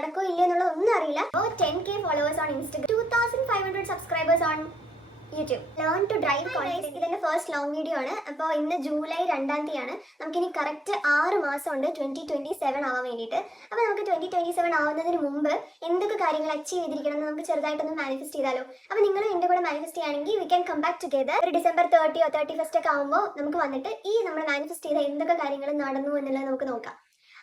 നടക്കോ ഇല്ല എന്നുള്ളത് ഒന്നും അറിയില്ല. 10K followers on Instagram, 2500 subscribers on YouTube. Learn to drive confidence. ഇതെന്റെ ഫസ്റ്റ് ലോങ് വീഡിയോ ആണ്. അപ്പോൾ ഇന്ന് ജൂലൈ 2-ാം തീയതിയാണ്. നമുക്കിനി കറക്റ്റ് 6 മാസമുണ്ട് 2027 ആവാൻ വേണ്ടിയിട്ട്. അപ്പോൾ നമുക്ക് 2027 ആവുന്നതിന് മുമ്പ് എന്തൊക്കെ കാര്യങ്ങൾ അച്ചീവ് ചെയ്തിരിക്കണം എന്ന് നമുക്ക് ചെറുതായിട്ടൊന്ന് മാനിഫെസ്റ്റ് ചെയ്താലോ. അപ്പോൾ നിങ്ങൾ എൻ്റെ കൂടെ മാനിഫെസ്റ്റ് ചെയ്യുകയാണെങ്കിൽ we can come back together. ഒരു ഡിസംബർ 30 or 31 ഒക്കെ ആകുമ്പോൾ നമുക്ക് വന്നിട്ട് ഈ നമ്മൾ മാനിഫെസ്റ്റ് ചെയ്ത എന്തൊക്കെ കാര്യങ്ങൾ നടന്നു എന്നുള്ളത് നമുക്ക് നോക്കാം.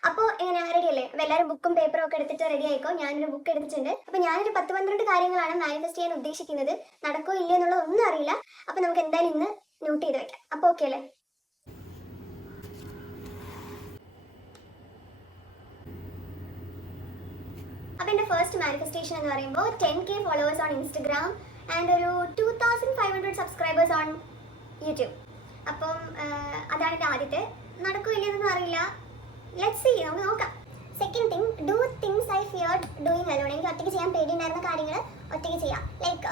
അപ്പോൾ എങ്ങനെ റെഡി അല്ലേ? അപ്പോൾ എല്ലാവരും ബുക്കും പേപ്പറും ഒക്കെ എടുത്തിട്ട് റെഡി ആയിക്കോ. ഞാനൊരു ബുക്ക് എടുത്തിട്ടുണ്ട്. അപ്പോൾ ഞാനൊരു 10-12 കാര്യങ്ങളാണ് മാനിഫെസ്റ്റ് ചെയ്യാൻ ഉദ്ദേശിക്കുന്നത്. നടക്കോ ഇല്ല എന്നുള്ളത് ഒന്നും അറിയില്ല. അപ്പോൾ നമുക്ക് എന്തായാലും ഇന്ന് നോട്ട് ചെയ്ത് വെക്കാം. അപ്പോൾ ഓക്കെ അല്ലേ? അപ്പോൾ എൻ്റെ ഫസ്റ്റ് മാനിഫെസ്റ്റേഷൻ എന്ന് പറയുമ്പോൾ 10K followers on Instagram and ഒരു 2500 സബ്സ്ക്രൈബേഴ്സ് ഓൺ യൂട്യൂബ്. അപ്പം അതാണ് എൻ്റെ ആദ്യത്തെ. നടക്കോ ഇല്ലെന്നൊന്നും അറിയില്ല. ലെറ്റ്സ് സീ, നമുക്ക് നോക്കാം. Second thing, do things I feared doing alone. എനിക്ക് ഒറ്റയ്ക്ക് ചെയ്യാൻ പേടിയുണ്ടായിരുന്ന കാര്യങ്ങൾ ഒറ്റയ്ക്ക് ചെയ്യാം. Like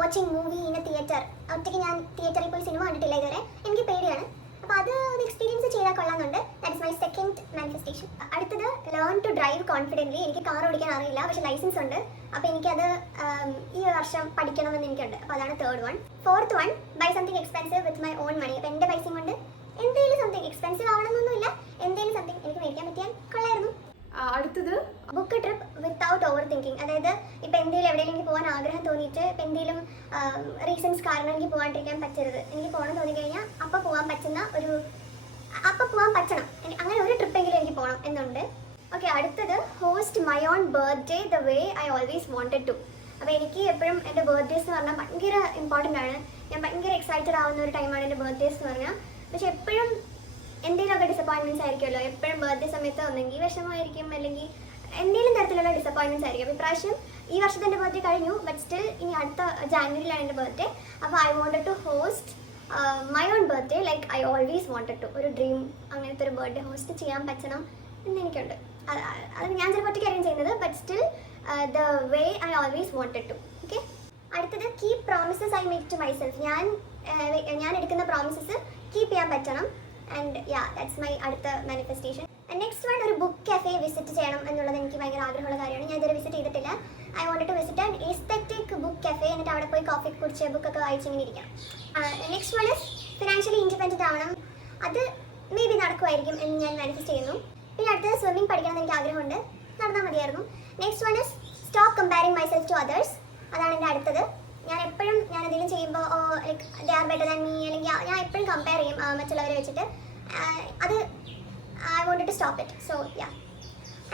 watching movie in A theatre. ഒറ്റയ്ക്ക് ഞാൻ തിയേറ്ററിൽ പോയി സിനിമ കണ്ടിട്ടില്ല ഇതുവരെ. എനിക്ക് പേടിയാണ്. അപ്പോൾ അത് ഒരു എക്സ്പീരിയൻസ് ചെയ്താൽ കൊള്ളാമെന്നുണ്ട്. That is my second manifestation. അടുത്തത്, ലേൺ ടു ഡ്രൈവ് കോൺഫിഡൻ്റ്ലി. എനിക്ക് കാർ ഓടിക്കാൻ അറിയില്ല, പക്ഷേ ലൈസൻസ് ഉണ്ട്. അപ്പോൾ എനിക്കത് ഈ വർഷം പഠിക്കണമെന്ന് എനിക്കുണ്ട്. അപ്പോൾ അതാണ് third one. Fourth one, buy something expensive with my own money. അപ്പോൾ എൻ്റെ പൈസയും കൊണ്ട് എന്തെങ്കിലും സംതിങ് എക്സ്പെൻസീവ് ആവണമെന്നൊന്നുമില്ല, എന്തെങ്കിലും സംതിങ് എനിക്ക് മേടിക്കാൻ പറ്റിയാൽ കൊള്ളായിരുന്നു. അടുത്തത്, book trip without over thinking. അതായത് ഇപ്പം എന്തെങ്കിലും എവിടെയെങ്കിലും പോകാൻ ആഗ്രഹം തോന്നിയിട്ട് ഇപ്പം എന്തെങ്കിലും റീസൺസ് കാരണം എനിക്ക് പോകാണ്ടിരിക്കാൻ പറ്റരുത്. എനിക്ക് പോകണം തോന്നിക്കഴിഞ്ഞാൽ അപ്പം പോകാൻ പറ്റണം. അങ്ങനെ ഒരു ട്രിപ്പെങ്കിലും എനിക്ക് പോകണം എന്നുണ്ട്. ഓക്കെ, അടുത്തത്, host my own birthday the way I always wanted to. അപ്പോൾ എനിക്ക് എപ്പോഴും എൻ്റെ ബർത്ത്ഡേസ് എന്ന് പറഞ്ഞാൽ ഭയങ്കര ഇമ്പോർട്ടൻ്റ് ആണ്. ഞാൻ ഭയങ്കര എക്സൈറ്റഡ് ആവുന്ന ഒരു ടൈമാണ് എൻ്റെ ബർത്ത്ഡേസ് എന്ന് പറഞ്ഞാൽ. പക്ഷെ എപ്പോഴും എന്തെങ്കിലുമൊക്കെ ഡിസപ്പോയിൻമെൻറ്റ്സ് ആയിരിക്കുമല്ലോ. എപ്പോഴും ബർത്ത്ഡേ സമയത്ത് ഒന്നെങ്കിൽ വിഷമമായിരിക്കും, അല്ലെങ്കിൽ എന്തെങ്കിലും തരത്തിലുള്ള ഡിസപ്പോയിൻമെൻറ്റ്സ് ആയിരിക്കും. ഇപ്രാവശ്യം ഈ വർഷത്തെ എൻ്റെ ബർത്ത്ഡേ കഴിഞ്ഞു, ബട്ട് സ്റ്റിൽ ഇനി അടുത്ത ജാനുവരിയിലാണ് എൻ്റെ ബർത്ത്ഡേ. അപ്പോൾ I wanted to host my own birthday like I always wanted to. ഒരു ഡ്രീം, അങ്ങനത്തെ ഒരു ബർത്ത്ഡേ ഹോസ്റ്റ് ചെയ്യാൻ പറ്റണം എന്ന് എനിക്കുണ്ട്. അത് ഞാൻ ചിലപ്പോൾ ഒറ്റയ്ക്കായിരിക്കും ചെയ്യുന്നത്, but still the way I always wanted to. Okay, അടുത്തത്, keep promises I make to myself. ഞാൻ എടുക്കുന്ന പ്രോമിസസ് കീപ്പ് ചെയ്യാൻ പറ്റണം. ആൻഡ് യാ, ദാറ്റ്സ് മൈ അടുത്ത മാനിഫെസ്റ്റേഷൻ. നെക്സ്റ്റ് വൺ, ഒരു ബുക്ക് കഫേ വിസിറ്റ് ചെയ്യണം എന്നുള്ളത് എനിക്ക് ഭയങ്കര ആഗ്രഹമുള്ള കാര്യമാണ്. ഞാൻ ഇതുവരെ വിസിറ്റ് ചെയ്തിട്ടില്ല. I wanted to visit an aesthetic book cafe. എന്നിട്ട് അവിടെ പോയി കോഫി കുടിച്ച് ബുക്കൊക്കെ വായിച്ചിങ്ങനെ ഇരിക്കാം. Next one is financially independent ആവണം. അത് മേ ബി നടക്കുമായിരിക്കും എന്ന് ഞാൻ മാനിഫെസ്റ്റ് ചെയ്യുന്നു. പിന്നെ അടുത്തത്, സ്വിമ്മിങ് പഠിക്കണം എന്ന് എനിക്ക് ആഗ്രഹമുണ്ട്. നടന്നാൽ മതിയായിരുന്നു. Next one is stop comparing myself to others. അതാണ് എൻ്റെ അടുത്തത്. ഞാൻ എന്തെങ്കിലും ചെയ്യുമ്പോൾ like they are better than me, അല്ലെങ്കിൽ ഞാൻ എപ്പോഴും കമ്പയർ ചെയ്യും മറ്റുള്ളവരെ വെച്ചിട്ട്. അത് I wanted to stop it. So yeah.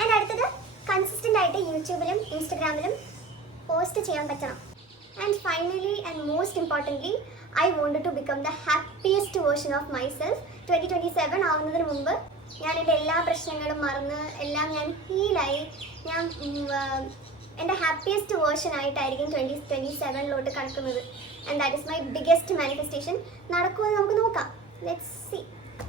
And അടുത്തത്, കൺസിസ്റ്റൻ്റ് ആയിട്ട് യൂട്യൂബിലും ഇൻസ്റ്റഗ്രാമിലും പോസ്റ്റ് ചെയ്യാൻ പറ്റണം. And finally and most importantly, I wanted to become the happiest version of myself. 2027 ആവുന്നതിന് മുമ്പ് ഞാൻ എൻ്റെ എല്ലാ പ്രശ്നങ്ങളും മറന്ന് എല്ലാം ഞാൻ ഹീലായി ഞാൻ എൻ്റെ ഹാപ്പിയസ്റ്റ് വേർഷൻ ആയിട്ടായിരിക്കും 2027 കടക്കുന്നത്. And that is my biggest manifestation. നടക്കുമെന്ന് നമുക്ക് നോക്കാം. Let's C.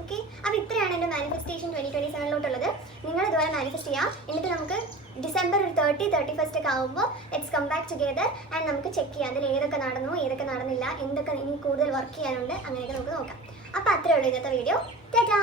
ഓക്കെ, അപ്പോൾ ഇത്രയാണ് എൻ്റെ മാനിഫെസ്റ്റേഷൻ 2027 നിങ്ങൾ ഇതുപോലെ മാനിഫെസ്റ്റ് ചെയ്യാം. എന്നിട്ട് നമുക്ക് ഡിസംബർ 30-31 ഒക്കെ ആകുമ്പോൾ let's come back together and നമുക്ക് ചെക്ക് ചെയ്യാം അതിൽ ഏതൊക്കെ നടന്നു, ഏതൊക്കെ നടന്നില്ല, എന്തൊക്കെ ഇനി കൂടുതൽ വർക്ക് ചെയ്യാനുണ്ട്, അങ്ങനെയൊക്കെ നമുക്ക് നോക്കാം. അപ്പോൾ അത്രയേ ഉള്ളൂ ഇന്നത്തെ വീഡിയോ. ടാറ്റാ.